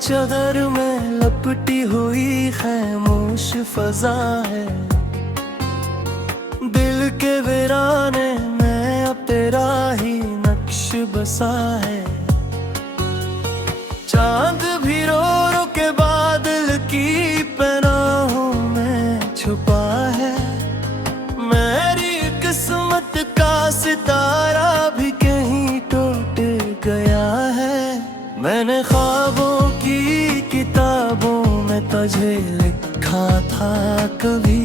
चादर में लपटी हुई खामोश फजा है। दिल के वीराने में अब तेरा ही नक्श बसा है। चांद भी रो रो के बादल की पनाहों में छुपा है। मेरी किस्मत का सितारा भी कहीं टूट गया है। मैंने ख्वाबों की किताबों में तुझे लिखा था कभी।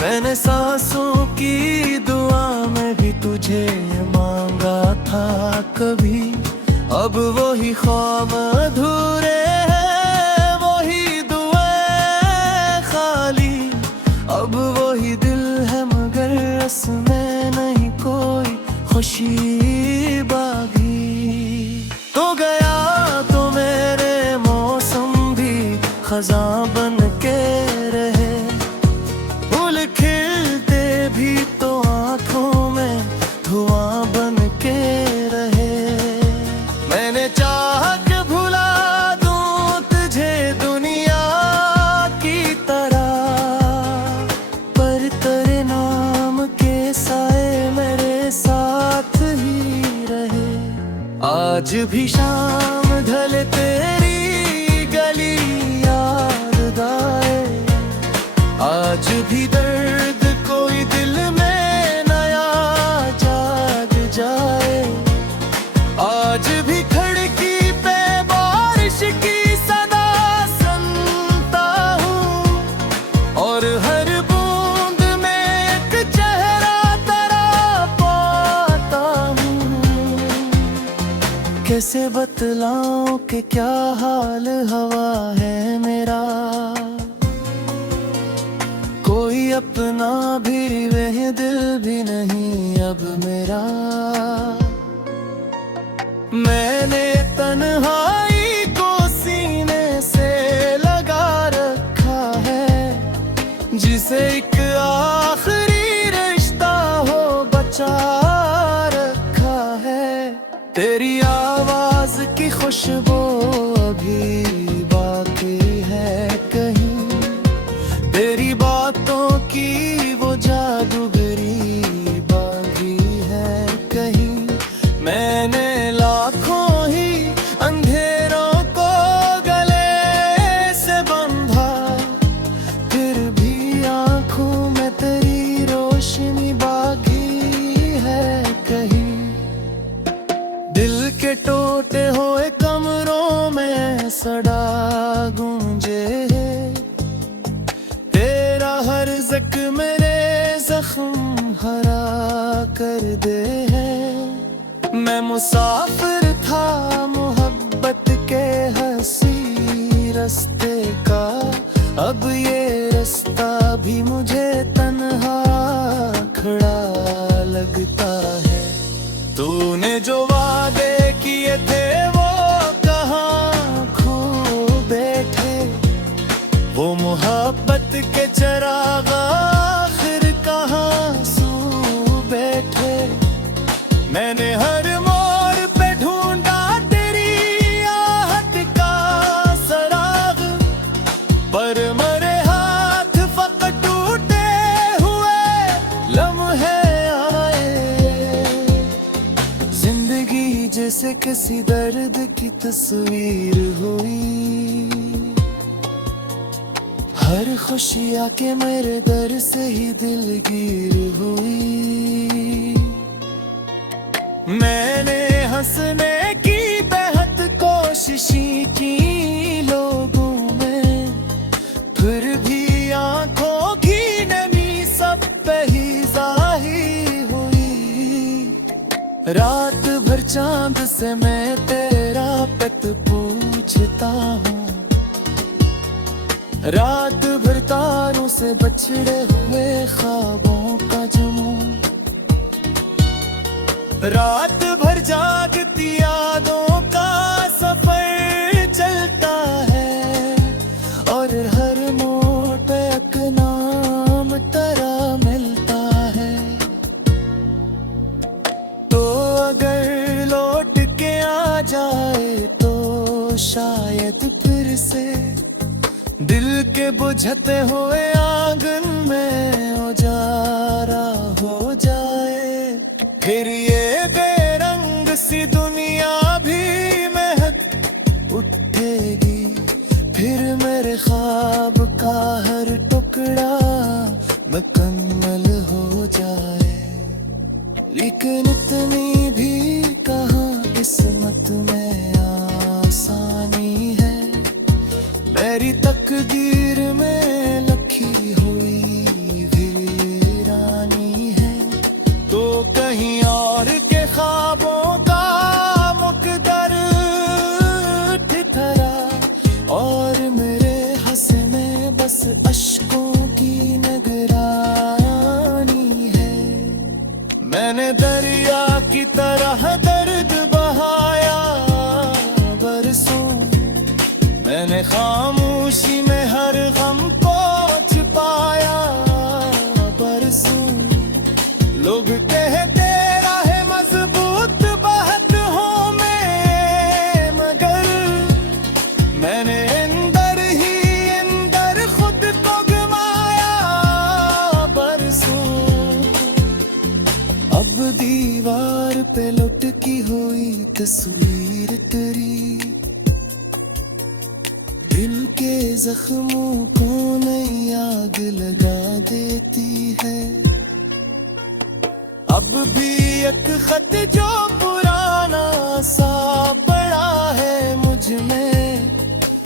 मैंने सांसों की दुआ में भी तुझे मांगा था कभी। अब वही ख्वाब अधूरे हैं, वही दुआएं खाली। अब वही दिल है मगर उसमें नहीं कोई खुशी बागी। तो गया तो मेरे मौसम भी खज़ां बन के रहे। फूल खिलते भी तो आँखों में धुआं बन के रहे। मैंने चाहा कि भुला दूं तुझे दुनिया की तरह, पर तेरे नाम के साए मेरे साथ ही रहे। आज भी शाम ढले तेरी गली याद आए। आज भी दर्द कोई दिल में नया जाग जाए। आज भी खिड़की पे बारिश की सदा सुनता हूँ, और हर बूंद में एक चेहरा तेरा पाता हूँ। कैसे बतलाऊं कि क्या हाल हवा है मेरा। कोई अपना भी वह दिल भी नहीं अब मेरा। मैंने तन्हाई को सीने से लगा रखा है। जिसे एक आखिरी रिश्ता हो बचा रखा है। तेरी आवाज की खुशबू अभी बाकी है कहीं। तेरी बातों की वो जादूगरी बाकी है कहीं। मैंने लाखों ही अंधेरों को गले से बंधा, फिर भी आंखों में तेरी रोशनी बाकी है कहीं। दिल के टूटे हुए कमरों में सड़ा गूंजे। तेरा हर ज़ख्म मेरे जख्म हरा कर दे है। मैं मुसाफिर था मोहब्बत के हंसी रास्ते का। अब ये रास्ता भी मुझे तन्हा खड़ा लगता है। तूने जो वादे किए थे वो कहाँ खो बैठे। वो मोहब्बत के चिराग आखिर कहाँ सो बैठे। मैंने हर मोड़ पे ढूंढा तेरी आहट का सराग, पर मरे हाथ फकत टूटे हुए लम्हे आए। जिंदगी जैसे किसी दर्द की तस्वीर हुई। हर खुशी आके मेरे दर से ही दिलगीर हुई। मैंने हंसने की बेहद कोशिशें की लोगों में, फिर भी आंखों की नमी सब पे ही जाहिर हुई। रात भर चांद से मैं तेरा पत पूछता हूँ। रात भर तारों से बछड़े हुए ख्वाबों का जुनून। रात भर जागती यादों का सफर चलता है। और हर मोड़ पे एक नाम तेरा मिलता है। तो अगर लौट के आ जाए तो शायद फिर से दिल के बुझते हुए आंगन में उजारा हो जाए। फिर ये बेरंग सी दुनिया भी महक उठेगी, फिर मेरे ख्वाब का हर टुकड़ा मुकम्मल हो जाए। लेकिन इतनी भी कहाँ किस्मत में आसानी है, मेरी तकदीर में लिखी हुई वीरानी है। तो कहीं और के ख्वाबों का मुकद्दर ठिठरा, और मेरे हंसे में बस अश्कों की निगरानी है। मैंने दरिया की तरह दर्द बहाया बरसों, मैंने खामोशी में हर गम को छुपाया बरसों। लोग कहते रहे मजबूत बात हो में, मगर मैंने अंदर ही अंदर खुद को गवाया बरसों। अब दीवार पे लुटकी हुई तस्वीर तेरी दिल के जख्मों को नई आग लगा देती है। अब भी एक खत जो पुराना सा पड़ा है मुझ में,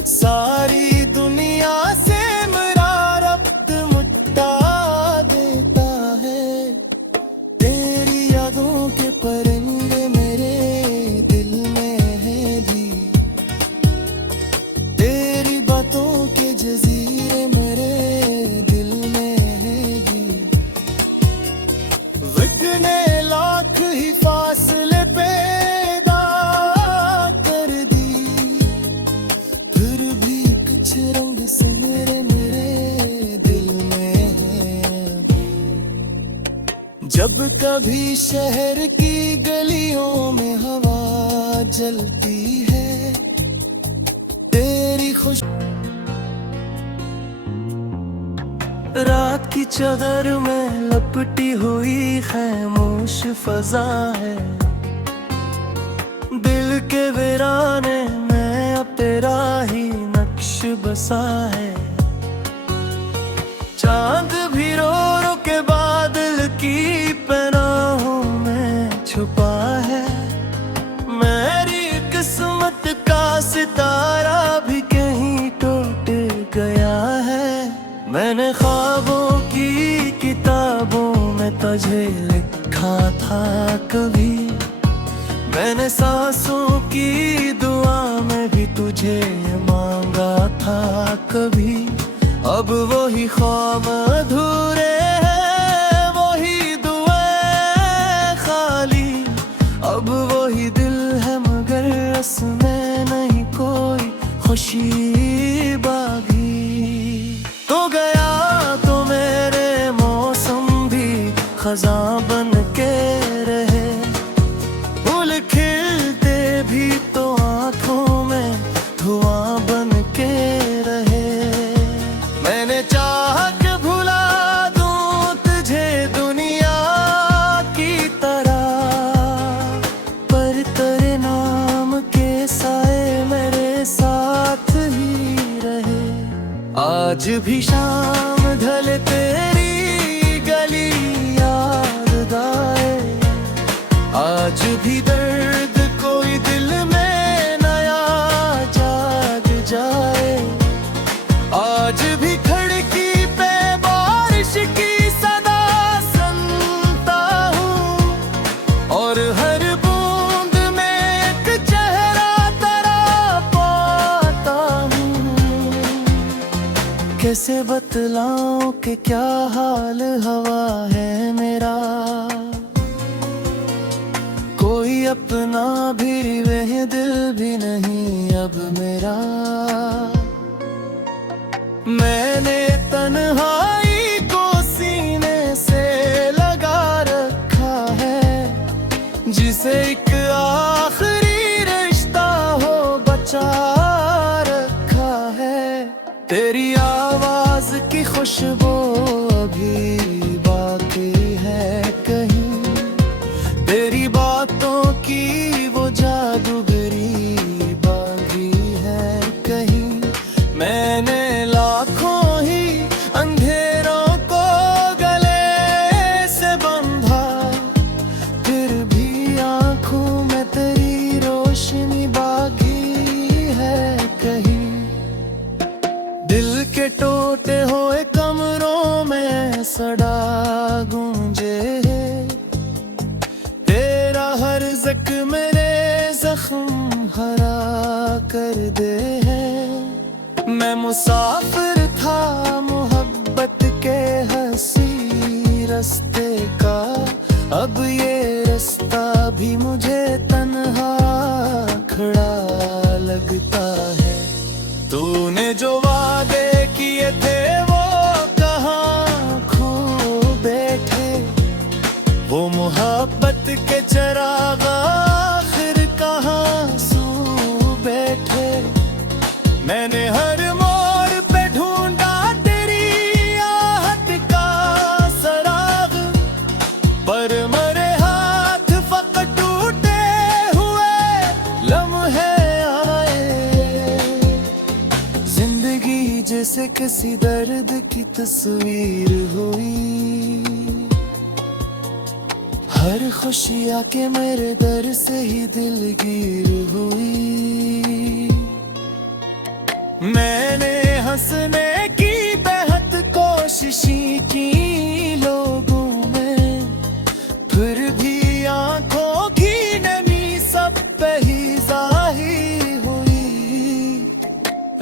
सारी दुनिया से मेरा रब्त मिटा देता है। तेरी यादों के परिंदे मेरे दिल में है भी, तेरी बातों के जजीरे मेरे दिल में है भी। वक्त ने लाख ही फासले पैदा कर दी, फिर भी कुछ रंग से मेरे दिल में है भी। जब कभी शहर की गलियों में हवा जलती है, तेरी खुश रात की चादर में लपटी हुई खामोश फजा है। दिल के वीराने में अब तेरा ही नक्श बसा है। चांद भी रो रो के बादल की पनाहों में छुपा है। मेरी किस्मत का सितारा भी कहीं टूट गया है। मैंने ख्वाबों की किताबों में तुझे लिखा था कभी, मैंने सांसों की दुआ में भी तुझे मांगा था कभी। अब वही ख्वाब अधूरे हैं, वही दुआएं खाली, अब वही दिल है मगर उसमें नहीं कोई खुशी बागी। तो गया तो मेरे मौसम भी खज़ां बन के रहे, फूल खिलते भी तो आँखों में धुआं बन के रहे। मैंने चाहा कि भुला दूं तुझे दुनिया की तरह, पर तेरे नाम के साए मेरे साथ ही रहे। आज भी शाम ढले तेरी गली याद आए, आज भी दर्द कोई दिल में नया जाग जाए। आज भी खिड़की पे बारिश की सदा सुनता हूँ, और हर बूंद में एक चेहरा तेरा पाता हूँ। कैसे बतलाऊं कि क्या हाल हवा है मेरा, कोई अपना भी वह दिल भी नहीं अब मेरा। मैंने तन्हाई को सीने से लगा रखा है, जिसे एक आखिरी रिश्ता हो बचा कर दे है। मैं मुसाफिर था मोहब्बत के हंसी रास्ते का, अब ये रास्ता भी मुझे तन्हा खड़ा लगता है। तूने जो वादे किए थे वो कहाँ खो बैठे, वो मोहब्बत के चिराग आखिर कहाँ सो बैठे। मैंने हर मोड़ पे ढूंढा तेरी आहट का सराग, पर मरे हाथ फकत टूटे हुए लम्हे आए। जिंदगी जैसे किसी दर्द की तस्वीर हुई, हर खुशी आके मेरे दर से ही दिलगीर हुई। मैंने हंसने की बेहद कोशिशें की लोगों में, फिर भी आंखों की नमी सब पे ही जाहिर हुई।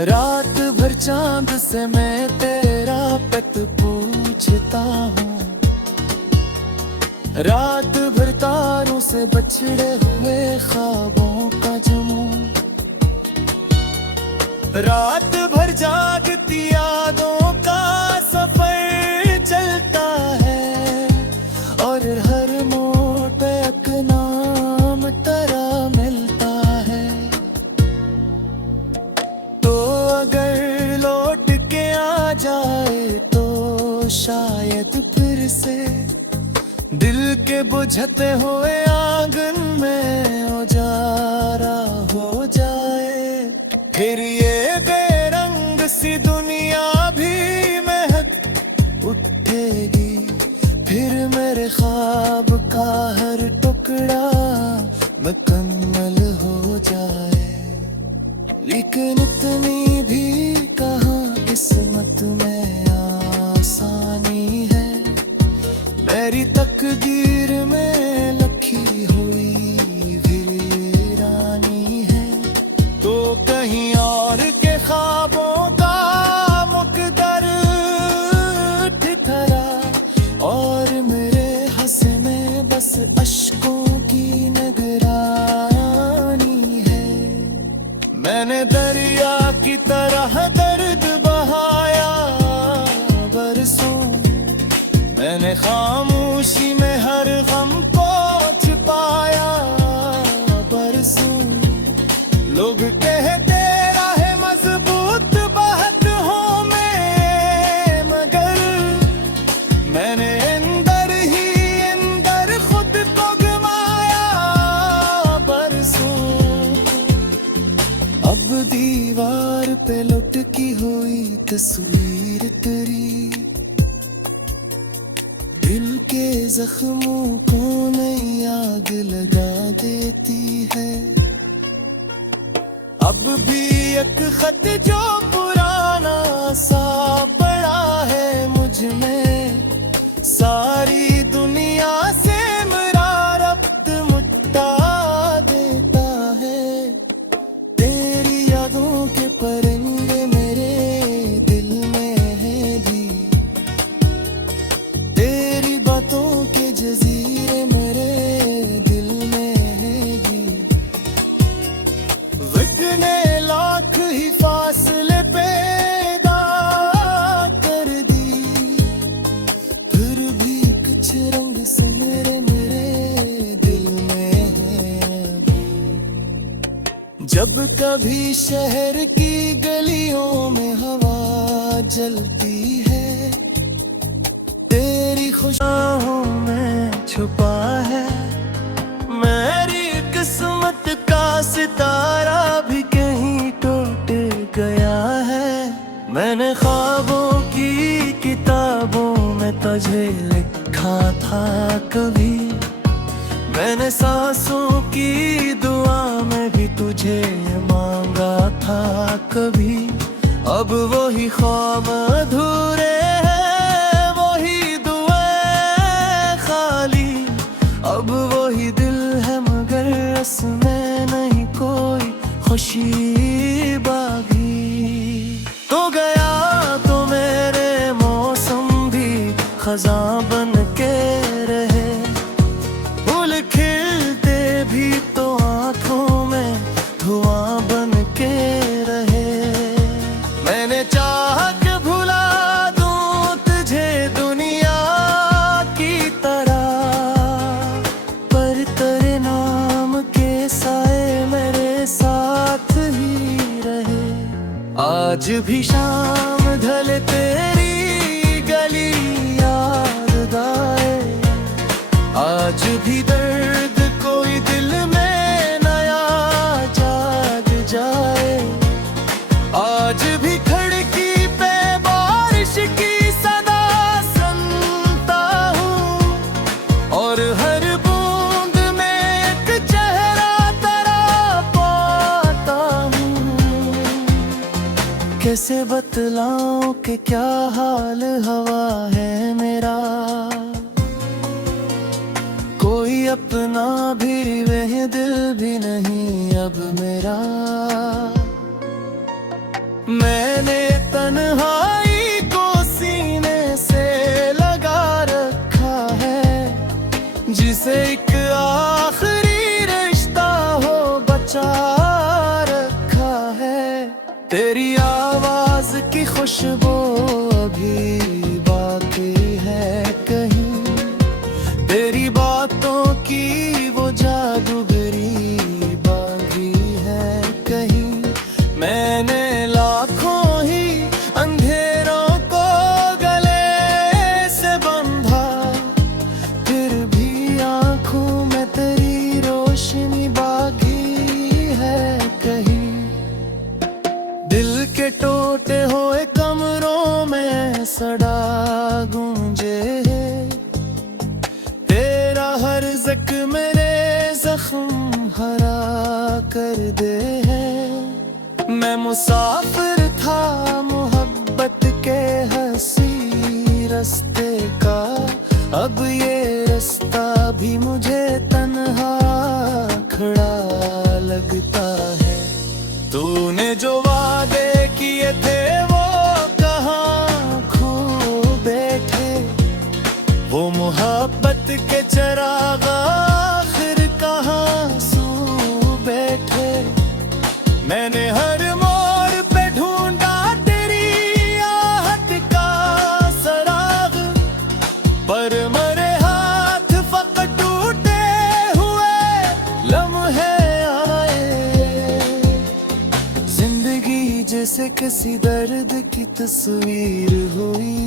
रात भर चांद से मैं तेरा पत पूछता हूँ, रात भर तारों से बछड़े हुए ख्वाबों का जमूं। रात भर जागती यादों का सफर चलता है, और हर मोड़ पे एक नाम तेरा मिलता है। तो अगर लौट के आ जाए तो शायद फिर से दिल के बुझते हुए आंगन में उजारा हो जाए। फिर ये बेरंग सी दुनिया भी महक उठेगी, फिर मेरे ख्वाब का हर टुकड़ा मुकम्मल हो जाए। लेकिन इतनी भी कहाँ किस्मत में आसानी है, मेरी तकदीर में लिखी हुई वीरानी है। तो कहीं और के ख्वाबों का मुकद्दर ठिठरा, और मेरे हंसे में बस अश्कों की निगरानी है। मैंने दरिया की तरह दर्द बहाया बरसों, मैंने खामोशी में हर गम को छिपाया बरसों। लोग कहते रहे मजबूत बात हो में, मगर मैंने अंदर ही अंदर खुद को गवाया बरसों। अब दीवार पे लुटकी हुई तस्वीर तेरी, दिल के जख्मों को नई आग लगा देती है। अब भी एक खत जो पुराना सा पड़ा है मुझ में, सारी दुनिया से मेरा रब्त मिटा देता है। तेरी यादों के परिंदे मेरे दिल में है भी, तेरी बातों के जजीरे मेरे दिल में है भी। वक्त ने लाख ही फासले पैदा कर दी, फिर भी कुछ रंग से मेरे दिल में है भी। जब कभी शहर की गलियों में हवा जलती है, तेरी खुशियों में छुपा है। मेरी किस्मत का सितारा भी कहीं टूट गया है। मैंने ख्वाबों की किताबों में तुझे लिखा था कभी, मैंने सांसों की दुआ में भी तुझे मांगा था कभी। अब वही ख्वाब अधूरे हैं, वही दुआएं खाली, अब वही दिल है मगर उसमें नहीं कोई खुशी। खुशी बागी। तो गया तो मेरे मौसम भी खजां बन के रहे, फूल खिलते भी तो आंखों में धुआं बन के रहे। मैंने चाहा कि भुला दूं तुझे दुनिया की तरह, पर तेरे नाम के साए मेरे साथ ही रहे। आज भी शाम ढले तेरी गली याद आए, आज भी दर्द कोई दिल में नया जाग जाए। आज भी खिड़की पे बारिश की सदा सुनता हूँ, और हर बूंद में एक चेहरा तेरा पाता हूँ। कैसे बतलाऊं कि क्या हाल हवा है मेरा, कोई अपना भी वह दिल भी नहीं अब मेरा। मैंने तन्हाई को सीने से लगा रखा है, जिसे एक आखिरी रिश्ता हो बचा रखा है। तेरी आवाज की खुशबू अभी बाकी है कहीं, तेरी बातों की वो जादूगरी बाकी है कहीं। मैंने लाखों ही अंधेरों को गले से बंधा, फिर भी आंखों में तेरी रोशनी बाकी है कहीं। दिल के टूटे हुए कमरों में सड़ा गूंजे, तेरा हर ज़ख्म मेरे जख्म हरा कर दे है। मैं मुसाफिर था मोहब्बत के हंसी रास्ते का, अब ये रास्ता भी मुझे तन्हा खड़ा लगता है। तूने जो वादे किए थे वो कहाँ खो बैठे, वो मोहब्बत के चिराग आखिर कहाँ सो बैठे। मैंने हर मोड़ पे ढूंढा तेरी आहट का सराग, पर मरे हाथ फकत टूटे हुए लम्हे आए। जिंदगी जैसे किसी दर्द की तस्वीर हुई,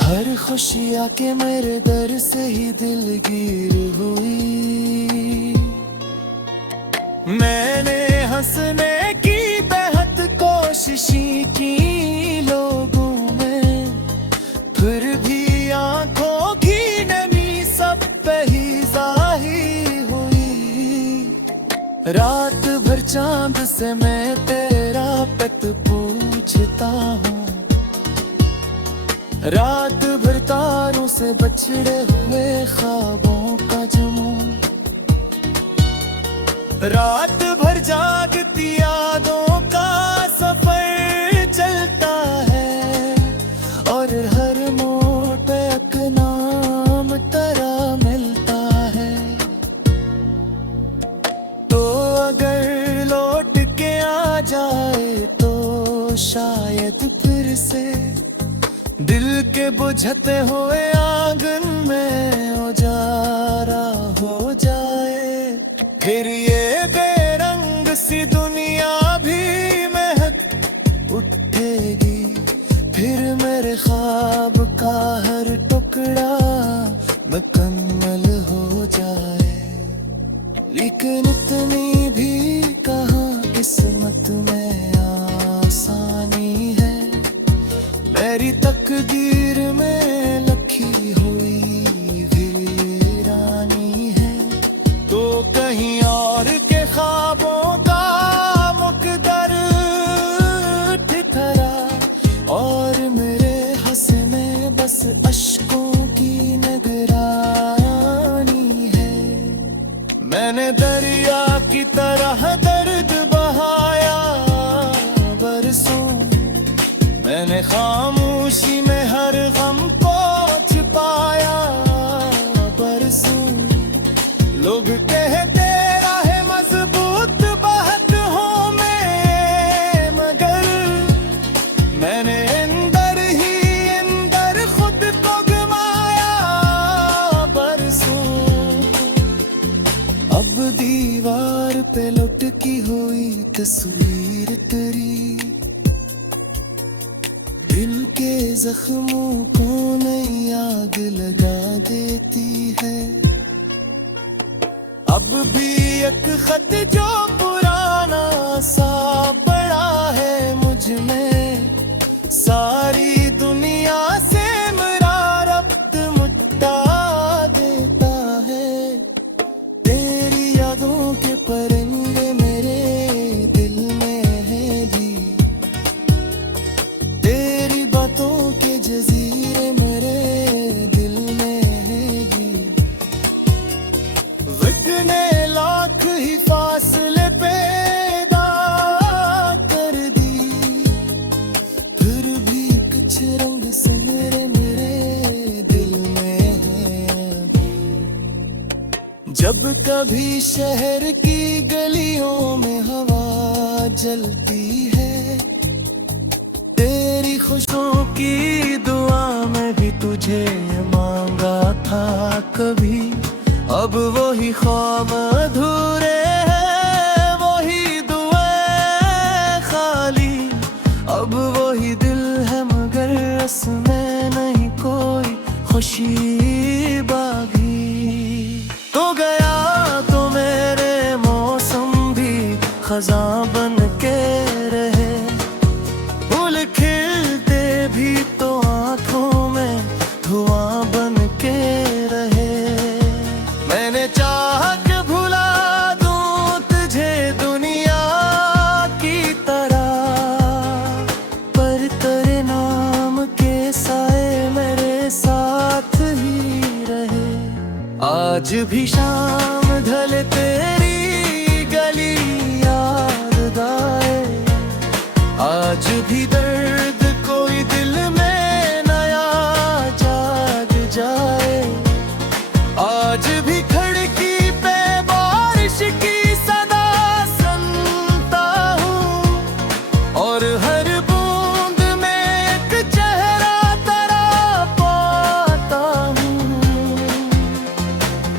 हर खुशी आके मेरे दर से ही दिलगीर हुई। मैंने हंसने की बेहद कोशिशें की लोगों में, फिर भी आंखों की नमी सब पे ही जाहिर हुई। रात भर चांद से मैं तेरा पत पूछता हूँ, रात भर तारों से बछड़े हुए ख्वाबों का जुनून। रात भर जागती यादों का सफर चलता है, और हर मोड़ पे एक नाम तेरा मिलता है। तो अगर लौट के आ जाए तो शायद फिर से दिल के बुझते हुए आंगन में उजारा हो जाए। फिर ये बेरंग सी दुनिया भी महक उठेगी, फिर मेरे ख्वाब का हर टुकड़ा मुकम्मल हो जाए। लेकिन इतनी भी कहाँ किस्मत में आसानी है, मेरी तकदीर में लिखी हुई वीरानी है। तो कहीं और के ख्वाबों का मुकद्दर ठिठरा, और मेरे हंसने बस अश्कों की निगरानी है। मैंने दरिया की तस्वीर तेरी दिल के जख्मों को नई आग लगा देती है। अब भी एक खत जो पुराना सा पड़ा है मुझ में, सारी दुनिया से मेरा रब्त मिटा देता है। तेरी यादों के परिंदे मेरे दिल में है भी, तेरी बातों के जजीरे मेरे दिल में है भी। वक्त ने लाख ही फासले पैदा कर दी, फिर भी कुछ रंग सुनहरे मेरे दिल में है अभी। जब कभी शहर की गलियों में हवा जलती है, तेरी खुशियों की दुआ में भी तुझे मांगा था कभी। अब वही ख्वाब अधूरे हैं, वही दुआएं खाली। अब वही दिल है मगर उसमें नहीं कोई खुशी बागी। तो गया तो मेरे मौसम भी खज़ां बन के रहे, फूल खिलते भी तो आँखों में धुआं बन के रहे। मैंने चाहा कि भुला दूं तुझे दुनिया की तरह, पर तेरे नाम के साए मेरे साथ ही रहे। आज भी शाम ढले तेरी गली याद आए, आज भी दर्द कोई दिल में नया जाग जाए। आज भी खिड़की पे बारिश की सदा सुनता हूँ, और हर बूंद में एक चेहरा तेरा पाता हूँ।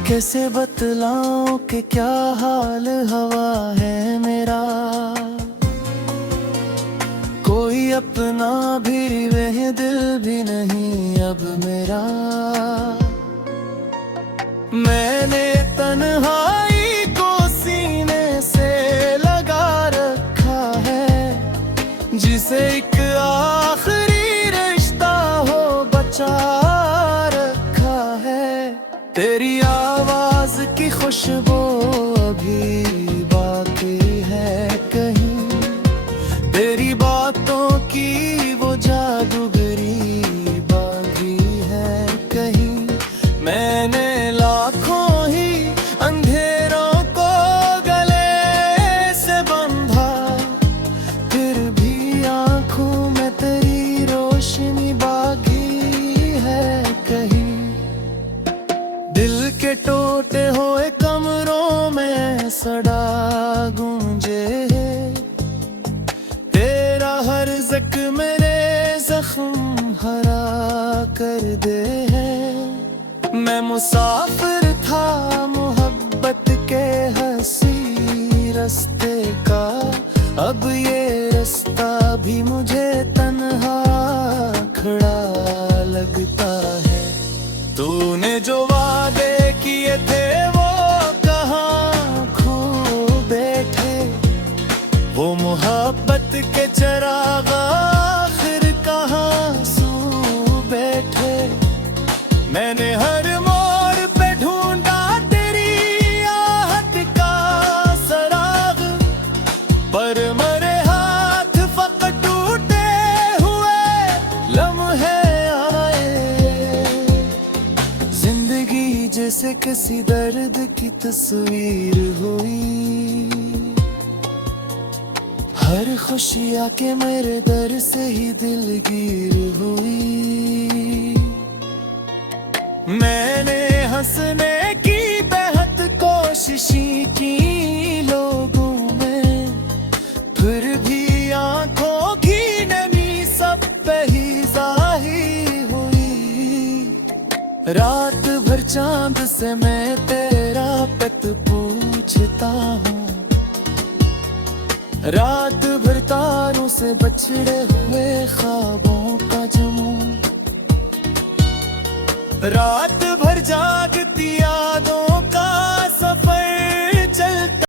कैसे बतलाऊं कि क्या हाल हवा है मेरा, कोई अपना भी वह दिल भी नहीं अब मेरा। मैंने तन्हाई को सीने से लगा रखा है, जिसे एक आखिरी रिश्ता हो बचा रखा है। तेरी आवाज की खुशबू अभी बाकी है कहीं, तेरी बातों की वो जादूगरी बाकी है कहीं। मैंने लाखों ही अंधेरों को गले से बंधा, फिर भी आंखों में तेरी रोशनी बाकी है कहीं। दिल के टूटे हुए कमरों में सड़ा गूंजे, तेरा हर ज़ख्म मेरे ज़ख्म हरा कर दे है। मैं मुसाफिर था मोहब्बत के हंसी रास्ते का, अब ये रास्ता भी मुझे तन्हा खड़ा लगता है। तूने जो वादे किए थे वो कहाँ खो बैठे, वो मोहब्बत के चिराग आखिर कहाँ सो बैठे। मैंने हर मोड़ पे ढूंढा तेरी आहट का सराग, पर मेरे हाथ फकत टूटे हुए लम्हे आए। जिंदगी जैसे किसी दर्द की तस्वीर हुई, हर खुशी आके मेरे दर से ही दिलगीर हुई। मैंने हंसने की बेहद कोशिशें की लोगों में, फिर भी आंखों की नमी सब पे ही जाहिर हुई। रात भर चांद से मैं तेरा पत पूछता हूँ, रात भर तारों से बछड़े हुए ख्वाबों का जुनून, रात भर जागती यादों